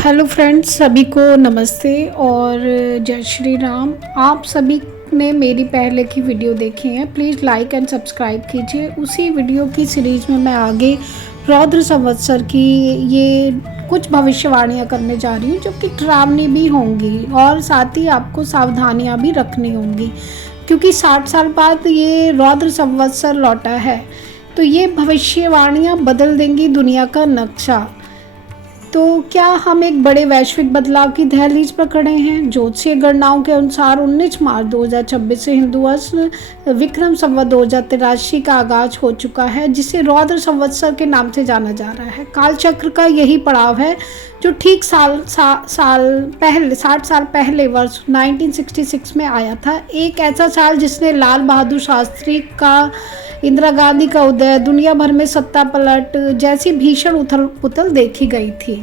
Hello friends, सभी को नमस्ते और जय श्री राम। आप सभी ने मेरी पहले की वीडियो देखी है, प्लीज़ लाइक एंड सब्सक्राइब कीजिए। उसी वीडियो की सीरीज़ में मैं आगे रौद्र संवत्सर की ये कुछ भविष्यवाणियाँ करने जा रही हूँ, जो कि डरावनी भी होंगी और साथ ही आपको सावधानियाँ भी रखनी होंगी, क्योंकि 60 साल बाद ये रौद्र संवत्सर लौटा है। तो ये भविष्यवाणियाँ बदल देंगी दुनिया का नक्शा। तो क्या हम एक बड़े वैश्विक बदलाव की दहलीज पर खड़े हैं? ज्योतिषीय गणनाओं के अनुसार 19 मार्च 2026 से हिंदू वर्ष विक्रम संवत 2083 का आगाज हो चुका है, जिसे रौद्र संवत्सर के नाम से जाना जा रहा है। कालचक्र का यही पड़ाव है जो ठीक 60 साल पहले वर्ष 1966 में आया था। एक ऐसा साल जिसने लाल बहादुर शास्त्री का, इंदिरा गांधी का उदय, दुनिया भर में सत्ता पलट जैसी भीषण उथल पुथल देखी गई थी।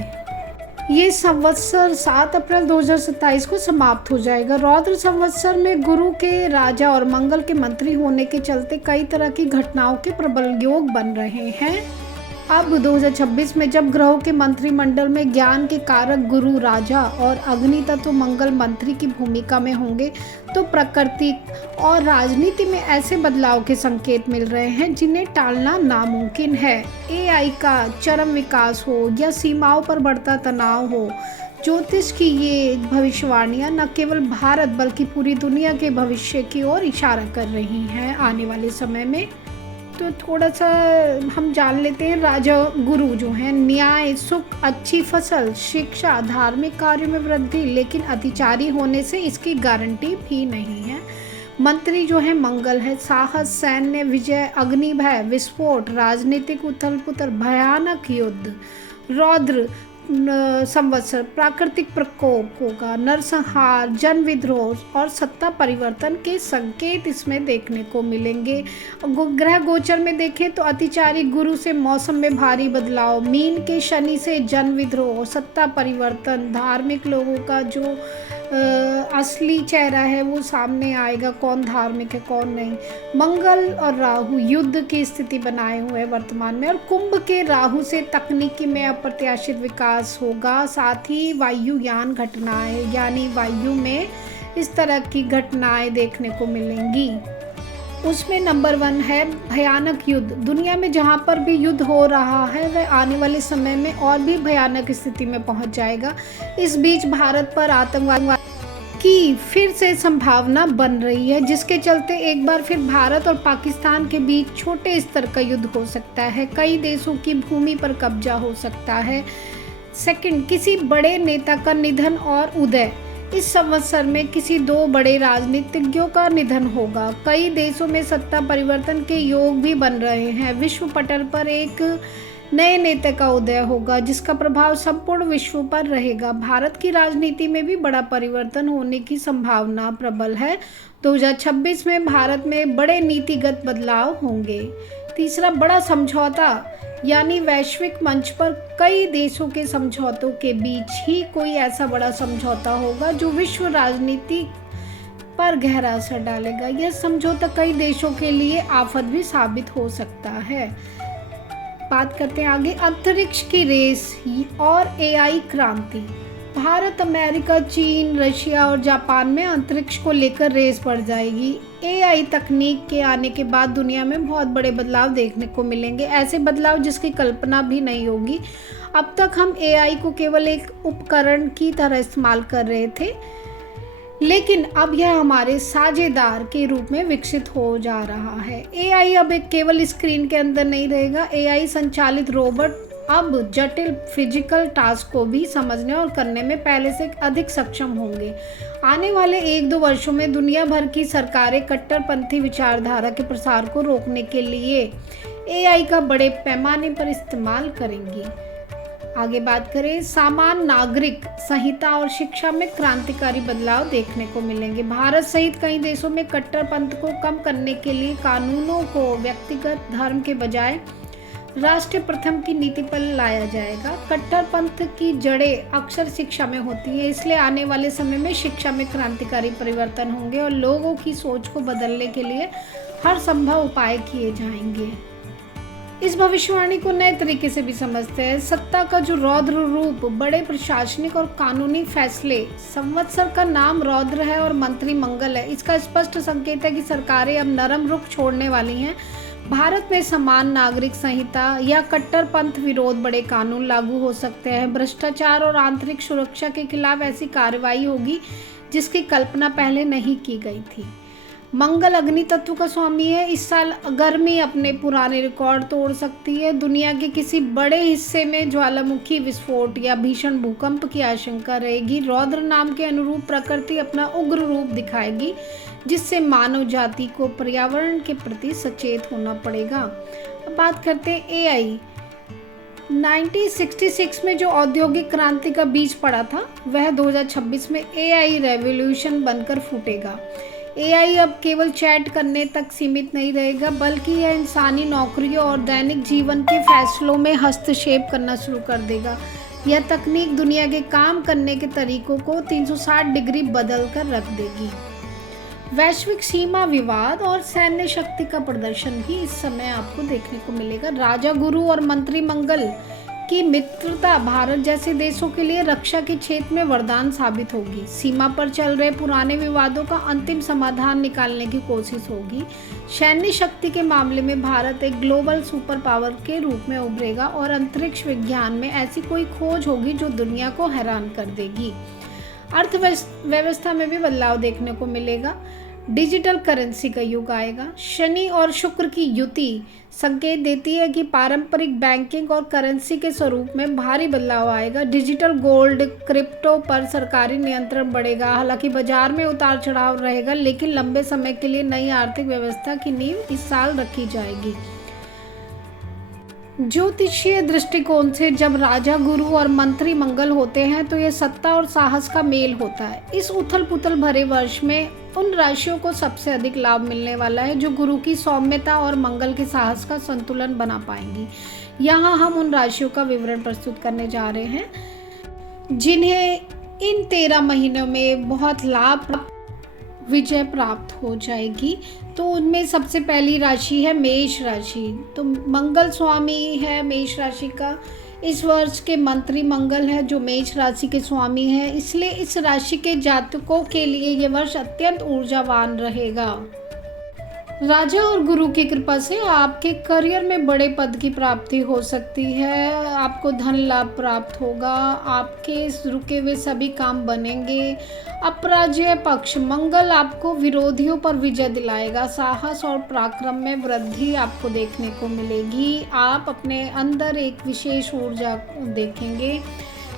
ये संवत्सर 7 अप्रैल 2027 को समाप्त हो जाएगा। रौद्र संवत्सर में गुरु के राजा और मंगल के मंत्री होने के चलते कई तरह की घटनाओं के प्रबल योग बन रहे हैं। अब 2026 में जब ग्रहों के मंत्रिमंडल में ज्ञान के कारक गुरु राजा और अग्नि तत्व मंगल मंत्री की भूमिका में होंगे, तो प्रकृति और राजनीति में ऐसे बदलाव के संकेत मिल रहे हैं जिन्हें टालना नामुमकिन है। एआई का चरम विकास हो या सीमाओं पर बढ़ता तनाव हो, ज्योतिष की ये भविष्यवाणियां न केवल भारत बल्कि पूरी दुनिया के भविष्य की ओर इशारा कर रही हैं आने वाले समय में। तो थोड़ा सा हम जान लेते हैं। राजा गुरु जो हैं, न्याय, सुख, अच्छी फसल, शिक्षा, धार्मिक कार्यों में वृद्धि, लेकिन अतिचारी होने से इसकी गारंटी भी नहीं है। मंत्री जो है मंगल है, साहस, सैन्य विजय, अग्नि भय, विस्फोट, राजनीतिक उथल पुथल, भयानक युद्ध। रौद्र संवत्सर प्राकृतिक प्रकोप होगा, नरसंहार, जन विद्रोह और सत्ता परिवर्तन के संकेत इसमें देखने को मिलेंगे। ग्रह गोचर में देखें तो अतिचारी गुरु से मौसम में भारी बदलाव, मीन के शनि से जन विद्रोह, सत्ता परिवर्तन, धार्मिक लोगों का जो असली चेहरा है वो सामने आएगा, कौन धार्मिक है कौन नहीं। मंगल और राहु युद्ध की स्थिति बनाए हुए वर्तमान में, और कुंभ के राहु से तकनीकी में अप्रत्याशित विकास होगा। साथ ही वायुयान घटनाएं, यानी वायु में इस तरह की घटनाएं देखने को मिलेंगी। उसमें नंबर 1 है भयानक युद्ध। दुनिया में जहाँ पर भी युद्ध हो रहा है वह आने वाले समय में और भी भयानक स्थिति में पहुँच जाएगा। इस बीच भारत पर आतंकवाद की फिर से संभावना बन रही है, जिसके चलते एक बार फिर भारत और पाकिस्तान के बीच छोटे स्तर का युद्ध हो सकता है। कई देशों की भूमि पर कब्जा हो सकता है। सेकंड, किसी बड़े नेता का निधन और उदय। इस संवत्सर में किसी 2 बड़े राजनीतिज्ञों का निधन होगा। कई देशों में सत्ता परिवर्तन के योग भी बन रहे हैं। विश्व पटल पर एक नए नेता का उदय होगा जिसका प्रभाव संपूर्ण विश्व पर रहेगा। भारत की राजनीति में भी बड़ा परिवर्तन होने की संभावना प्रबल है। 2026 में भारत में बड़े नीतिगत बदलाव होंगे। तीसरा, बड़ा समझौता, यानी वैश्विक मंच पर कई देशों के समझौतों के बीच ही कोई ऐसा बड़ा समझौता होगा जो विश्व राजनीति पर गहरा असर डालेगा। यह समझौता कई देशों के लिए आफत भी साबित हो सकता है। बात करते हैं आगे, अंतरिक्ष की रेस और एआई क्रांति। भारत, अमेरिका, चीन, रशिया और जापान में अंतरिक्ष को लेकर रेस बढ़ जाएगी। एआई तकनीक के आने के बाद दुनिया में बहुत बड़े बदलाव देखने को मिलेंगे, ऐसे बदलाव जिसकी कल्पना भी नहीं होगी। अब तक हम एआई को केवल एक उपकरण की तरह इस्तेमाल कर रहे थे, लेकिन अब यह हमारे साझेदार के रूप में विकसित हो जा रहा है। एआई अब एक केवल स्क्रीन के अंदर नहीं रहेगा। एआई संचालित रोबोट अब जटिल फिजिकल टास्क को भी समझने और करने में पहले से अधिक सक्षम होंगे। आने वाले 1-2 वर्षों में दुनिया भर की सरकारें कट्टरपंथी विचारधारा के प्रसार को रोकने के लिए एआई का बड़े पैमाने पर इस्तेमाल करेंगी। आगे बात करें, सामान्य नागरिक संहिता और शिक्षा में क्रांतिकारी बदलाव देखने को मिलेंगे। भारत सहित कई देशों में कट्टरपंथ को कम करने के लिए कानूनों को व्यक्तिगत धर्म के बजाय राष्ट्र प्रथम की नीति पर लाया जाएगा। कट्टरपंथ की जड़ें अक्सर शिक्षा में होती हैं, इसलिए आने वाले समय में शिक्षा में क्रांतिकारी परिवर्तन होंगे और लोगों की सोच को बदलने के लिए हर संभव उपाय किए जाएंगे। इस भविष्यवाणी को नए तरीके से भी समझते हैं। सत्ता का जो रौद्र रूप, बड़े प्रशासनिक और कानूनी फैसले। संवत्सर का नाम रौद्र है और मंत्री मंगल है। इसका स्पष्ट संकेत है कि सरकारें अब नरम रुख छोड़ने वाली हैं। भारत में समान नागरिक संहिता या कट्टरपंथ विरोध बड़े कानून लागू हो सकते हैं। भ्रष्टाचार और आंतरिक सुरक्षा के खिलाफ ऐसी कार्रवाई होगी जिसकी कल्पना पहले नहीं की गई थी। मंगल अग्नि तत्व का स्वामी है। इस साल गर्मी अपने पुराने रिकॉर्ड तोड़ सकती है। दुनिया के किसी बड़े हिस्से में ज्वालामुखी विस्फोट या भीषण भूकंप की आशंका रहेगी। रौद्र नाम के अनुरूप प्रकृति अपना उग्र रूप दिखाएगी, जिससे मानव जाति को पर्यावरण के प्रति सचेत होना पड़ेगा। अब बात करते हैं एआई। 1966 में जो औद्योगिक क्रांति का बीज पड़ा था, वह 2026 में एआई रेवोल्यूशन बनकर फूटेगा। एआई अब केवल चैट करने तक सीमित नहीं रहेगा, बल्कि यह इंसानी नौकरियों और दैनिक जीवन के फैसलों में हस्तक्षेप करना शुरू कर देगा। यह तकनीक दुनिया के काम करने के तरीकों को 360 डिग्री बदल कर रख देगी। वैश्विक सीमा विवाद और सैन्य शक्ति का प्रदर्शन भी इस समय आपको देखने को मिलेगा। राजा गुरु और मंत्री मंगल की मित्रता भारत जैसे देशों के लिए रक्षा के क्षेत्र में वरदान साबित होगी। सीमा पर चल रहे पुराने विवादों का अंतिम समाधान निकालने की कोशिश होगी। सैन्य शक्ति के मामले में भारत एक ग्लोबल सुपर पावर के रूप में उभरेगा और अंतरिक्ष विज्ञान में ऐसी कोई खोज होगी जो दुनिया को हैरान कर देगी। अर्थव्यवस्था में भी बदलाव देखने को मिलेगा। डिजिटल करेंसी का युग आएगा। शनि और शुक्र की युति संकेत देती है कि पारंपरिक बैंकिंग और करेंसी के स्वरूप में भारी बदलाव आएगा। डिजिटल गोल्ड, क्रिप्टो पर सरकारी नियंत्रण बढ़ेगा। हालांकि बाजार में उतार चढ़ाव रहेगा, लेकिन लंबे समय के लिए नई आर्थिक व्यवस्था की नींव इस साल रखी जाएगी। ज्योतिषीय दृष्टिकोण से जब राजा गुरु और मंत्री मंगल होते हैं तो यह सत्ता और साहस का मेल होता है। इस उथल पुथल भरे वर्ष में उन राशियों को सबसे अधिक लाभ मिलने वाला है जो गुरु की सौम्यता और मंगल के साहस का संतुलन बना पाएंगी। यहाँ हम उन राशियों का विवरण प्रस्तुत करने जा रहे हैं जिन्हें इन 13 महीनों में बहुत लाभ विजय प्राप्त हो जाएगी। तो उनमें सबसे पहली राशि है मेष राशि। तो मंगल स्वामी है मेष राशि का। इस वर्ष के मंत्री मंगल है जो मेष राशि के स्वामी है, इसलिए इस राशि के जातकों के लिए यह वर्ष अत्यंत ऊर्जावान रहेगा। राजा और गुरु की कृपा से आपके करियर में बड़े पद की प्राप्ति हो सकती है। आपको धन लाभ प्राप्त होगा। आपके रुके हुए सभी काम बनेंगे। अपराजय पक्ष मंगल आपको विरोधियों पर विजय दिलाएगा। साहस और पराक्रम में वृद्धि आपको देखने को मिलेगी। आप अपने अंदर एक विशेष ऊर्जा देखेंगे।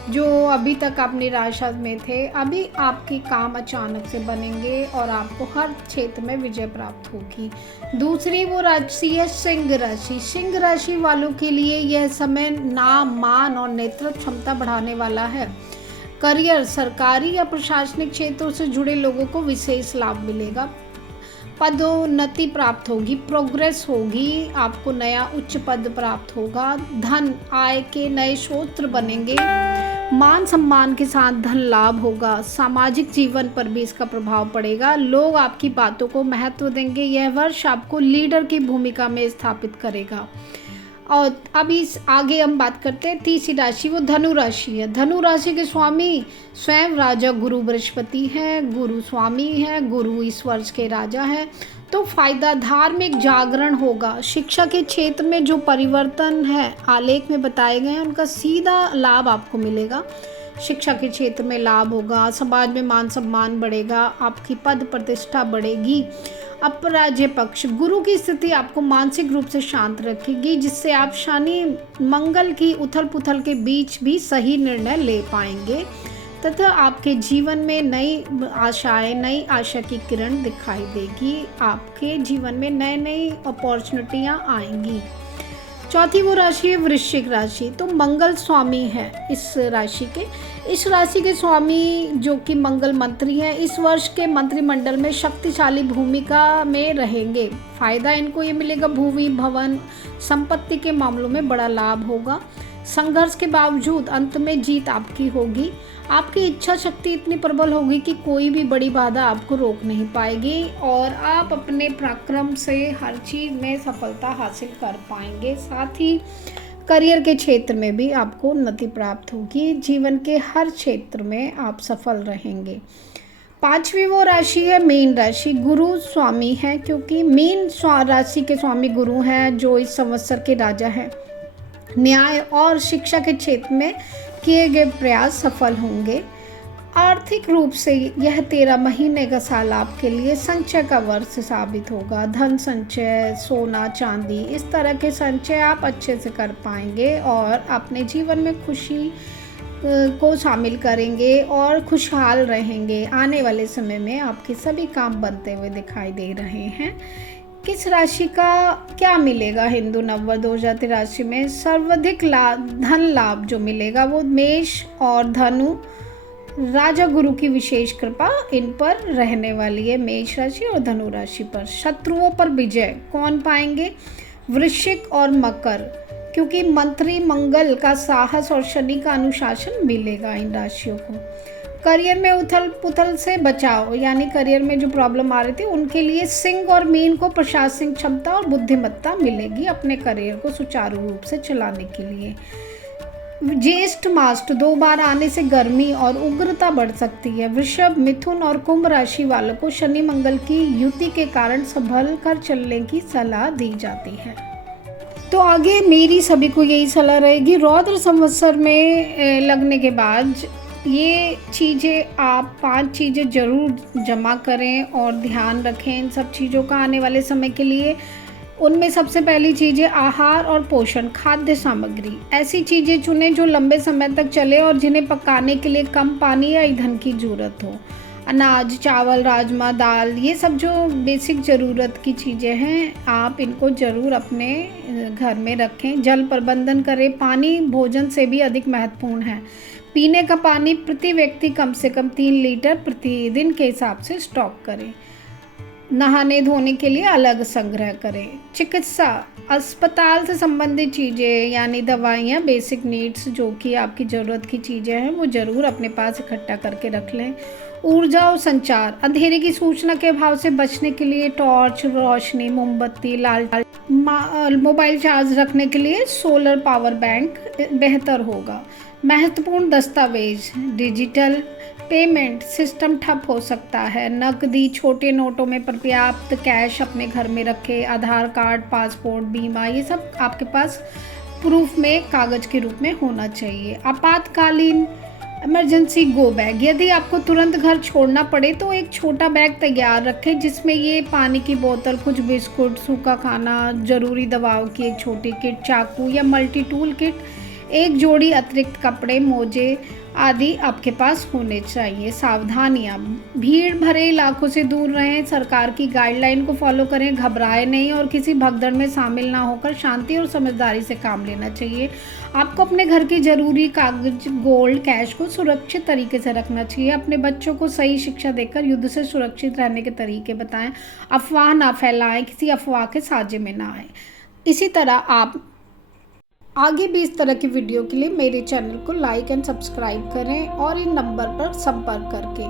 जो अभी तक आप निराशा में थे, अभी आपके काम अचानक से बनेंगे और आपको हर क्षेत्र में विजय प्राप्त होगी। दूसरी वो राशि है सिंह राशि। सिंह राशि वालों के लिए यह समय नाम, मान और नेतृत्व क्षमता बढ़ाने वाला है। करियर, सरकारी या प्रशासनिक क्षेत्रों से जुड़े लोगों को विशेष लाभ मिलेगा। पदोन्नति प्राप्त होगी, प्रोग्रेस होगी, आपको नया उच्च पद प्राप्त होगा। धन आय के नए स्रोत बनेंगे। मान सम्मान के साथ धन लाभ होगा। सामाजिक जीवन पर भी इसका प्रभाव पड़ेगा। लोग आपकी बातों को महत्व देंगे। यह वर्ष आपको लीडर की भूमिका में स्थापित करेगा। और अब इस आगे हम बात करते हैं तीसरी राशि, वो धनु राशि है। धनु राशि के स्वामी स्वयं राजा गुरु बृहस्पति हैं। गुरु स्वामी हैं, गुरु इस वर्ष के राजा हैं। तो फायदा, धार्मिक जागरण होगा। शिक्षा के क्षेत्र में जो परिवर्तन है आलेख में बताए गए हैं उनका सीधा लाभ आपको मिलेगा। शिक्षा के क्षेत्र में लाभ होगा। समाज में मान सम्मान बढ़ेगा। आपकी पद प्रतिष्ठा बढ़ेगी। अपराजय पक्ष, गुरु की स्थिति आपको मानसिक रूप से शांत रखेगी, जिससे आप शनि मंगल की उथल पुथल के बीच भी सही निर्णय ले पाएंगे तथा आपके जीवन में नई आशाएं, नई आशा की किरण दिखाई देगी। आपके जीवन में नई नई अपॉर्चुनिटियां आएंगी। चौथी वो राशि है वृश्चिक राशि। तो मंगल स्वामी है इस राशि के। इस राशि के स्वामी जो कि मंगल मंत्री हैं, इस वर्ष के मंत्रिमंडल में शक्तिशाली भूमिका में रहेंगे। फायदा इनको ये मिलेगा, भूमि, भवन, संपत्ति के मामलों में बड़ा लाभ होगा। संघर्ष के बावजूद अंत में जीत आपकी होगी। आपकी इच्छा शक्ति इतनी प्रबल होगी कि कोई भी बड़ी बाधा आपको रोक नहीं पाएगी और आप अपने पराक्रम से हर चीज़ में सफलता हासिल कर पाएंगे। साथ ही करियर के क्षेत्र में भी आपको उन्नति प्राप्त होगी। जीवन के हर क्षेत्र में आप सफल रहेंगे। पांचवी वो राशि है मीन राशि। गुरु स्वामी है, क्योंकि मीन राशि के स्वामी गुरु हैं जो इस संवत्सर के राजा हैं। न्याय और शिक्षा के क्षेत्र में किए गए प्रयास सफल होंगे। आर्थिक रूप से यह 13 महीने का साल आपके लिए संचय का वर्ष साबित होगा। धन संचय, सोना चांदी, इस तरह के संचय आप अच्छे से कर पाएंगे और अपने जीवन में खुशी को शामिल करेंगे और खुशहाल रहेंगे। आने वाले समय में आपके सभी काम बनते हुए दिखाई दे रहे हैं। किस राशि का क्या मिलेगा हिंदू नववर्ष 2083 में? सर्वाधिक धन लाभ जो मिलेगा वो मेष और धनु राजा गुरु की विशेष कृपा इन पर रहने वाली है, मेष राशि और धनु राशि पर। शत्रुओं पर विजय कौन पाएंगे? वृश्चिक और मकर, क्योंकि मंत्री मंगल का साहस और शनि का अनुशासन मिलेगा इन राशियों को। करियर में उथल पुथल से बचाओ, यानी करियर में जो प्रॉब्लम आ रही थी उनके लिए सिंह और मीन को प्रशासनिक क्षमता और बुद्धिमत्ता मिलेगी अपने करियर को सुचारू रूप से चलाने के लिए। ज्येष्ठ मास 2 बार आने से गर्मी और उग्रता बढ़ सकती है। वृषभ, मिथुन और कुंभ राशि वालों को शनि मंगल की युति के कारण संभल कर चलने की सलाह दी जाती है। तो आगे मेरी सभी को यही सलाह रहेगी, रौद्र संवत्सर में लगने के बाद ये चीज़ें आप 5 चीज़ें ज़रूर जमा करें और ध्यान रखें इन सब चीज़ों का आने वाले समय के लिए। उनमें सबसे पहली चीज़ है आहार और पोषण, खाद्य सामग्री। ऐसी चीज़ें चुनें जो लंबे समय तक चले और जिन्हें पकाने के लिए कम पानी या ईंधन की ज़रूरत हो। अनाज, चावल, राजमा, दाल, ये सब जो बेसिक ज़रूरत की चीज़ें हैं आप इनको ज़रूर अपने घर में रखें। जल प्रबंधन करें। पानी भोजन से भी अधिक महत्वपूर्ण है। पीने का पानी प्रति व्यक्ति कम से कम 3 लीटर प्रतिदिन के हिसाब से स्टॉक करें। नहाने धोने के लिए अलग संग्रह करें। चिकित्सा, अस्पताल से संबंधित चीज़ें यानी दवाइयाँ, बेसिक नीड्स जो कि आपकी ज़रूरत की चीज़ें हैं वो ज़रूर अपने पास इकट्ठा करके रख लें। ऊर्जा और संचार, अंधेरे की सूचना के अभाव से बचने के लिए टॉर्च, रोशनी, मोमबत्ती, मोबाइल चार्ज रखने के लिए सोलर पावर बैंक बेहतर होगा। महत्वपूर्ण दस्तावेज, डिजिटल पेमेंट सिस्टम ठप हो सकता है। नकदी, छोटे नोटों में पर्याप्त कैश अपने घर में रखें। आधार कार्ड, पासपोर्ट, बीमा, ये सब आपके पास प्रूफ में कागज के रूप में होना चाहिए। आपातकालीन इमरजेंसी गो बैग, यदि आपको तुरंत घर छोड़ना पड़े तो एक छोटा बैग तैयार रखें जिसमें ये पानी की बोतल, कुछ बिस्कुट, सूखा खाना, ज़रूरी दवाओं की एक छोटी किट, चाकू या मल्टी टूल किट, एक जोड़ी अतिरिक्त कपड़े, मोजे आदि आपके पास होने चाहिए। सावधानियाँ, भीड़ भरे इलाकों से दूर रहें। सरकार की गाइडलाइन को फॉलो करें। घबराएं नहीं और किसी भगदड़ में शामिल ना होकर शांति और समझदारी से काम लेना चाहिए। आपको अपने घर की ज़रूरी कागज, गोल्ड, कैश को सुरक्षित तरीके से रखना चाहिए। अपने बच्चों को सही शिक्षा देकर युद्ध से सुरक्षित रहने के तरीके बताएं। अफवाह ना फैलाएं, किसी अफवाह के साझे में ना आए। इसी तरह आप आगे भी इस तरह की वीडियो के लिए मेरे चैनल को लाइक एंड सब्सक्राइब करें और इन नंबर पर संपर्क करके